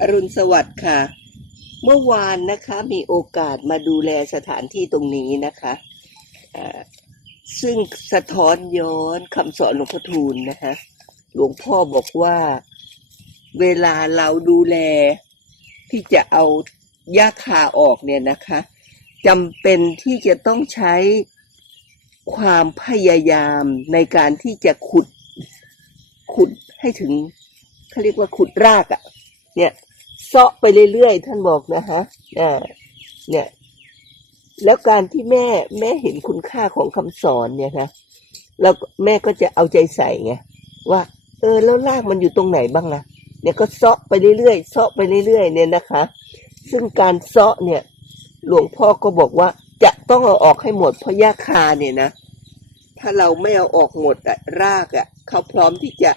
อรุณสวัสดิ์ค่ะ เมื่อวานนะคะมีโอกาสมาดูแลสถานที่ตรงนี้นะคะซึ่งสะท้อนย้อนคำสอนหลวงพ่อทูลนะคะหลวงพ่อบอกว่าเวลาเราดูแลที่จะเอาหญ้าคาออกเนี่ยนะคะจำเป็นที่จะต้องใช้ความพยายามในการที่จะขุดขุดให้ถึงเขาเรียกว่าขุดรากอะ เนี่ยเซาะไปเรื่อยๆท่านบอกนะคะอ่าเนี่ยแล้วการที่แม่แม่เห็นคุณค่าของคำสอนเนี่ยนะแล้วแม่ก็จะเอาใจใส่ไงว่า เออแล้วรากมันอยู่ตรงไหนบ้างล่ะ เนี่ยก็เซาะไปเรื่อยๆเซาะไปเรื่อยๆเนี่ยนะคะ ซึ่งการเซาะเนี่ย หลวงพ่อก็บอกว่าจะต้องเอาออกให้หมดเพราะหญ้าคาเนี่ยนะ ถ้าเราไม่เอาออกหมดอะรากอะเขาพร้อมที่จะ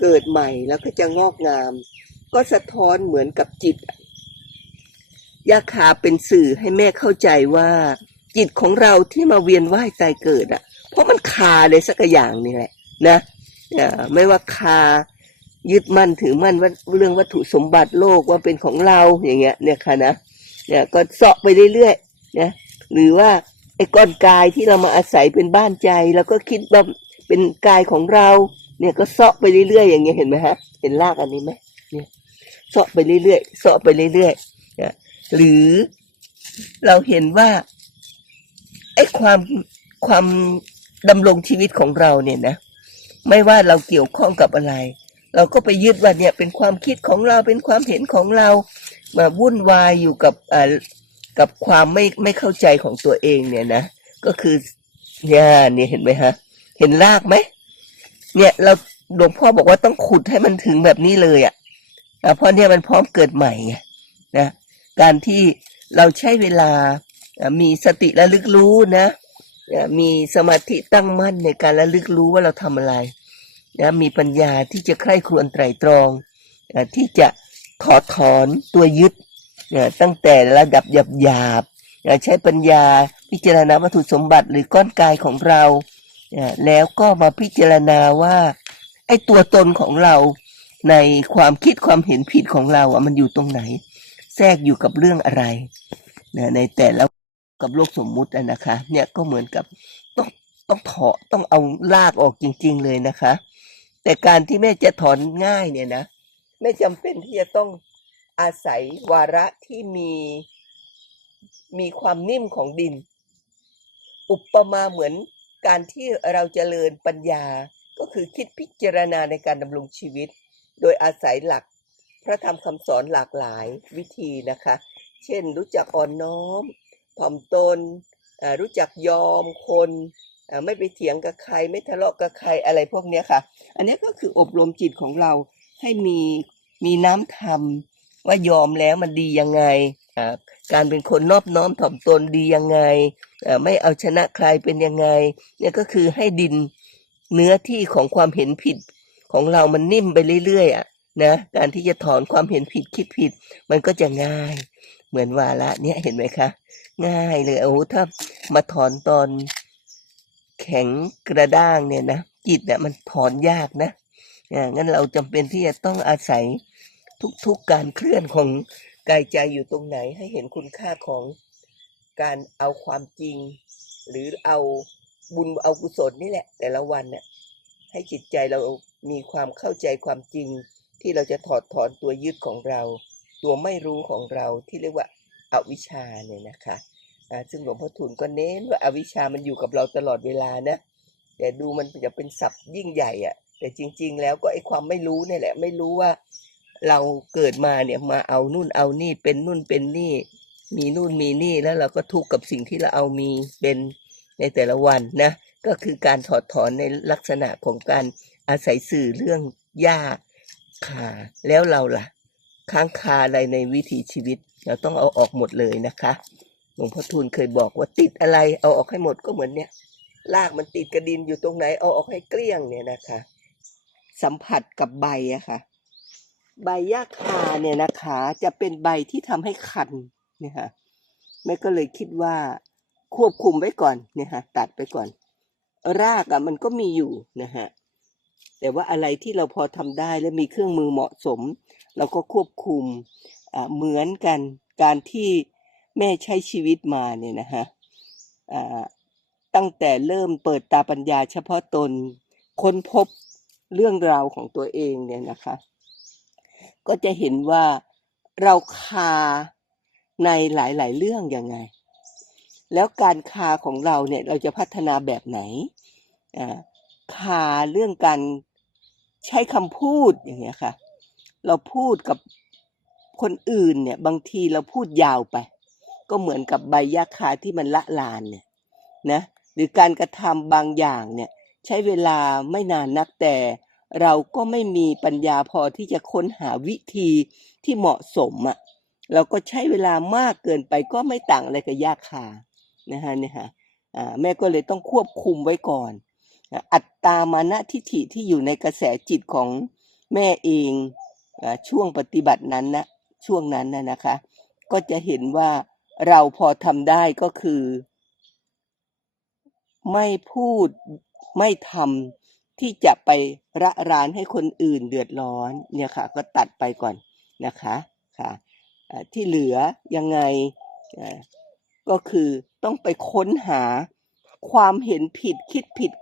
เกิดใหม่แล้วก็จะงอกงาม ก็สะท้อนเหมือนกับจิตยาคาเป็นสื่อให้แม่เข้าใจว่า จิตของเราที่มาเวียนว่ายตายเกิดอะ เพราะมันคาเลยสักอย่างนี่แหละ นะไม่ว่าคายึดมั่นถือมั่นว่าเรื่องวัตถุสมบัติโลกว่าเป็นของเราอย่างเงี้ย เนี่ยค่ะนะเนี่ยก็เสาะไปเรื่อยๆนะหรือว่าไอ้ก้อนกายที่เรามาอาศัยเป็นบ้านใจ แล้วก็คิดว่าเป็นกายของเรา เนี่ยก็เสาะไปเรื่อยๆอย่างเงี้ยเห็นไหมฮะ เห็นรากอันนี้ไหม เสาะไปเรื่อยๆเสาะไปเรื่อยๆนะหรือเราเห็นว่าไอ้ความความดำรงชีวิตของเราเนี่ยนะ ไม่ว่าเราเกี่ยวข้องกับอะไร เราก็ไปยึดว่าเนี่ยเป็นความคิดของเราเป็นความเห็นของเรามาวุ่นวายอยู่กับอ่ากับความไม่ไม่เข้าใจของตัวเองเนี่ยนะ ก็คือเนี่ยเนี่ยเห็นไหมฮะ เห็นรากไหมเนี่ยเราหลวงพ่อบอกว่าต้องขุดให้มันถึงแบบนี้เลยอะ่ะ อะเพราะเนี่ยมันพร้อมเกิดใหม่นะการที่เราใช้เวลามีสติระลึกรู้นะมีสมาธิตั้งมั่นในการระลึกรู้ว่าเราทำอะไรนะมีปัญญาที่จะใคร่ครวญไตรตรองอะที่จะถอดถอนตัวยึดอะตั้งแต่ระดับหยาบหยาบๆอะใช้ปัญญาพิจารณาวัตถุสมบัติหรือก้อนกายของเราอะแล้วก็มาพิจารณาว่าไอ้ตัวตนของเรา ในความคิดความเห็นผิดของเราอะมันอยู่ตรงไหน แทรกอยู่กับเรื่องอะไรนะในแต่ละกับโลกสมมุตินะคะ เนี่ยก็เหมือนกับต้องต้องถอต้องเอาลากออกจริง ๆเลยนะคะ แต่การที่แม่จะถอนง่ายเนี่ยนะไม่จำเป็นที่จะต้องอาศัยวาระที่มีมีความนิ่มของดิน อุปมาเหมือนการที่เราจเจริญปัญญาก็คือคิดพิจารณาในการดำรงชีวิต โดยอาศัยหลักพระธรรมคำสอนหลากหลายวิธีนะคะ เช่น รู้จักอ่อนน้อมถ่อมตน รู้จักยอมคนไม่ไปเถียงกับใครไม่ทะเลาะกับใครอะไรพวกนี้ค่ะ อันนี้ก็คืออบรมจิตของเราให้มีมีน้ำธรรมว่ายอมแล้วมันดียังไง การเป็นคนนอบน้อมถ่อมตนดียังไง ไม่เอาชนะใครเป็นยังไงเนี่ยก็คือให้ดินเนื้อที่ของความเห็นผิด ของเรามันนิ่มไปเรื่อยๆอะนะการที่จะถอนความเห็นผิดคิดผิด มันก็จะง่าย เหมือนวาระเนี่ยเห็นไหมคะ ง่ายเลยโอ้โหถ้ามาถอนตอนแข็งกระด้างเนี่ยนะจิตเนี่ยมันถอนยากนะอ่างั้นเราจำเป็นที่จะต้องอาศัยทุกๆการเคลื่อนของกายใจอยู่ตรงไหนให้เห็นคุณค่าของการเอาความจริง หรือเอาบุญเอากุศลนี่แหละ แต่ละวันเนี่ยให้จิตใจเรา มีความเข้าใจความจริง ที่เราจะถอดถอนตัวยึดของเรา ตัวไม่รู้ของเราที่เรียกว่าอาวิชชาเนี่ยนะคะซึ่งหลวงพ่อทูลก็เน้นว่าอาวิชชามันอยู่กับเราตลอดเวลานะแต่ดูมันจะเป็นศัพท์ยิ่งใหญ่อะแต่จริง ๆ แล้วก็ไอ้ความไม่รู้เนี่ยแหละ ไม่รู้ว่าเราเกิดมาเนี่ยมาเอานู่นเอานี่เป็นนู่นเป็นนี่ มีนู่นมีนี่แล้วเราก็ทุกข์กับสิ่งที่เราเอามีเป็นในแต่ละวันนะก็คือการถอดถอนในลักษณะของการ อาศัยสื่อเรื่องหญ้าคาแล้วเราล่ะ ค้างคาอะไรในวิถีชีวิต เราต้องเอาออกหมดเลยนะคะหลวงพ่อทูลเคยบอกว่าติดอะไร เอาออกให้หมดก็เหมือนเนี่ยรากมันติดกระดินอยู่ตรงไหนเอาออกให้เกลี้ยงเนี่ยนะคะ สัมผัสกับใบอะค่ะ ใบหญ้าคาเนี่ยนะคะ จะเป็นใบที่ทำให้คันเนี่ยค่ะแม่ก็เลยคิดว่าควบคุมไว้ก่อนเนี่ยค่ะตัดไปก่อน รากอะมันก็มีอยู่นะฮะ แต่ว่าอะไรที่เราพอทำได้และมีเครื่องมือเหมาะสม เราก็ควบคุมเหมือนกันการที่แม่ใช้ชีวิตมาเนี่ยนะฮะตั้งแต่เริ่มเปิดตาปัญญาเฉพาะตนค้นพบเรื่องราวของตัวเองเนี่ยนะคะ ก็จะเห็นว่าเราคาในหลาย ๆ เรื่องยังไง แล้วการคาของเราเนี่ยเราจะพัฒนาแบบไหนอ่า คาเรื่องการใช้คำพูดอย่างเงี้ยค่ะ เราพูดกับคนอื่นเนี่ย บางทีเราพูดยาวไป ก็เหมือนกับใบยาคาที่มันละลานเนี่ยนะหรือการกระทำบางอย่างเนี่ย ใช้เวลาไม่นานนักแต่เราก็ไม่มีปัญญาพอที่จะค้นหาวิธีที่เหมาะสมอะ่ะเราก็ใช้เวลามากเกินไปก็ไม่ต่างอะไรกับยาคานะฮะเนี่ยฮะอ่าแม่ก็เลยต้องควบคุมไว้ก่อน อัตตามานะทิฐิที่อยู่ในกระแสจิตของแม่เองช่วงปฏิบัตินั้นนะช่วงนั้นนะนะคะ ก็จะเห็นว่าเราพอทำได้ก็คือ ไม่พูดไม่ทำที่จะไประรานให้คนอื่นเดือดร้อนเนี่ยค่ะ ก็ตัดไปก่อนนะคะค่ะที่เหลือยังไงก็คือต้องไปค้นหาความเห็นผิดคิดผิด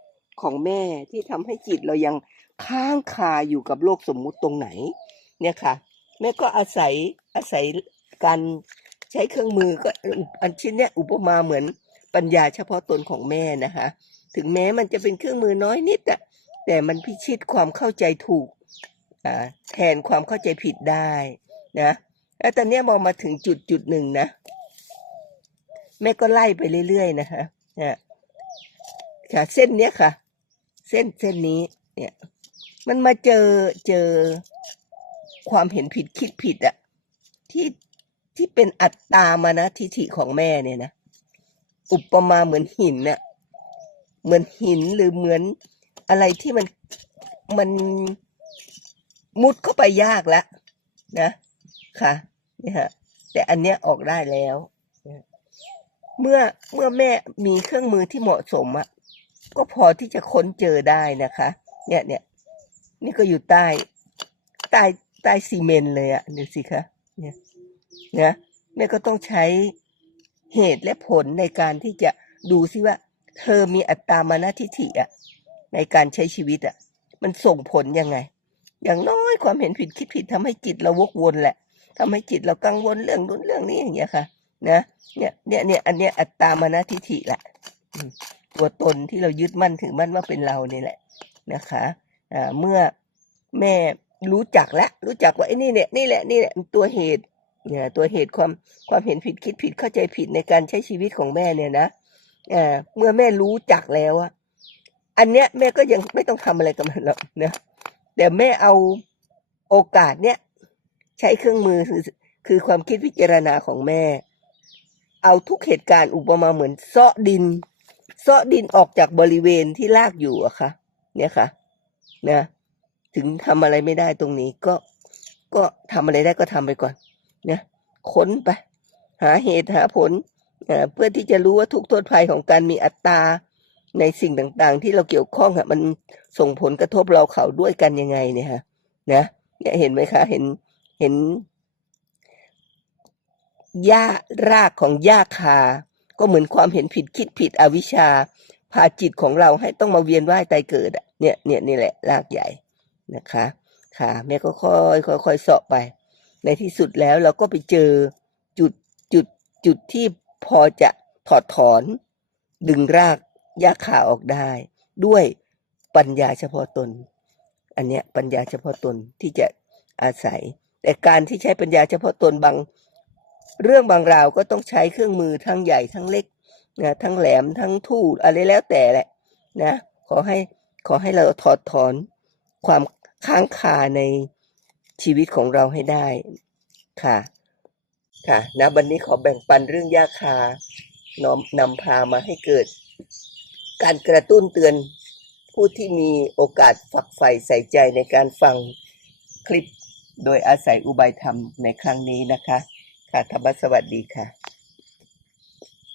ของแม่ที่ทำให้จิตเรายังค้างคาอยู่กับโลกสมมุติตรงไหน เนี่ยค่ะ แม่ก็อาศัยอาศัยการใช้เครื่องมือก็อันชิ้นเนี้ยอุปมาเหมือนปัญญาเฉพาะตนของแม่นะคะ ถึงแม้มันจะเป็นเครื่องมือน้อยนิดอะแต่มันพิชิตความเข้าใจถูกแทนความเข้าใจผิดได้นะแล้วตอนนี้มองมาถึงจุดจุดหนึ่งนะ แม่ก็ไล่ไปเรื่อยๆนะคะเนี่ย ค่ะ เส้นเนี้ยค่ะ เส้นเส้นนี้ เนี่ย มันมาเจอเจอความเห็นผิดคิดผิดอะที่ที่เป็นอัตตามานะทิฐิของแม่เนี่ยนะอุปมาเหมือนหินน่ะเหมือนหินหรือเหมือนอะไรที่มันมันมุดเข้าไปยากแล้วนะค่ะเนี่ยฮะแต่อันเนี้ยออกได้แล้ว เมื่อเมื่อแม่มีเครื่องมือที่เหมาะสมอะ ก็พอที่จะค้นเจอได้นะคะ เนี่ยเนี่ยนี่ก็อยู่ใต้ใต้ใต้ซีเมนเลยอะดูสิคะเนี่ยนะแม่ก็ต้องใช้เหตุและผลในการที่จะดูซิว่า เธอมีอัตตามานะทิฐิอะในการใช้ชีวิตอะมันส่งผลยังไง อย่างน้อยความเห็นผิดคิดผิดทำให้จิตเราวกวนแหละทำให้จิตเรากังวลเรื่องนู้นเรื่องนี้อย่างเงี้ยค่ะ นะ เนี่ยเนี่ยเนี่ยอันเนี้ยอัตตามานะทิฐิแหละอื ตัวตนที่เรายึดมั่นถือมั่นว่าเป็นเราเนี่ยแหละนะคะอ่าเมื่อแม่รู้จักแล้วรู้จักว่าไอ้นี่เนี่ยนี่แหละนี่แหละตัวเหตุเนี่ยตัวเหตุความความเห็นผิดคิดผิดเข้าใจผิดในการใช้ชีวิตของแม่เนี่ยนะเมื่อแม่รู้จักแล้วอะอันเนี้ยแม่ก็ยังไม่ต้องทำอะไรกับมันหรอกนะแต่แม่เอาโอกาสเนี้ยใช้เครื่องมือคือคือความคิดพิจารณาของแม่ เอาทุกเหตุการณ์อุปมาเหมือนเซาะดิน เซาะดินออกจากบริเวณที่ลากอยู่อะค่ะ เนี่ยค่ะ นะ ถึงทำอะไรไม่ได้ตรงนี้ก็ก็ทำอะไรได้ก็ทำไปก่อนนะค้นไป หาเหตุหาผลเอ่อเพื่อที่จะรู้ว่าทุกโทษภัยของการมีอัตตาในสิ่งต่างๆ ที่เราเกี่ยวข้องอะมันส่งผลกระทบเราเขาด้วยกันยังไงเนี่ยฮะนะเนี่ยเห็นไหมคะเห็นเห็นหญ้ารากของหญ้าคา ก็เหมือนความเห็นผิดคิดผิดอวิชชา พาจิตของเราให้ต้องมาเวียนว่ายตายเกิดอะเนี่ยเนี่ยนี่แหละรากใหญ่นะคะ ค่ะแม่ก็ค่อยค่อยค่อยเสาะไป ในที่สุดแล้วเราก็ไปเจอจุดจุดจุดที่พอจะถอดถอน ดึงรากหญ้าขาออกได้ ด้วยปัญญาเฉพาะตน อันเนี้ยปัญญาเฉพาะตนที่จะอาศัย แต่การที่ใช้ปัญญาเฉพาะตนบาง เรื่องบางราวก็ต้องใช้เครื่องมือทั้งใหญ่ทั้งเล็กนะทั้งแหลมทั้งทู่อะไรแล้วแต่แหละนะขอให้ขอให้เราถอดถอนความค้างคาในชีวิตของเราให้ได้ค่ะ ค่ะนะวันนี้ขอแบ่งปันเรื่องยาคาน้อมนำพามาให้เกิด การกระตุ้นเตือนผู้ที่มีโอกาสฝักใฝ่ใส่ใจในการฟังคลิปโดยอาศัยอุบายธรรมในครั้งนี้นะคะ ค่ะธรรมสวัสดีค่ะ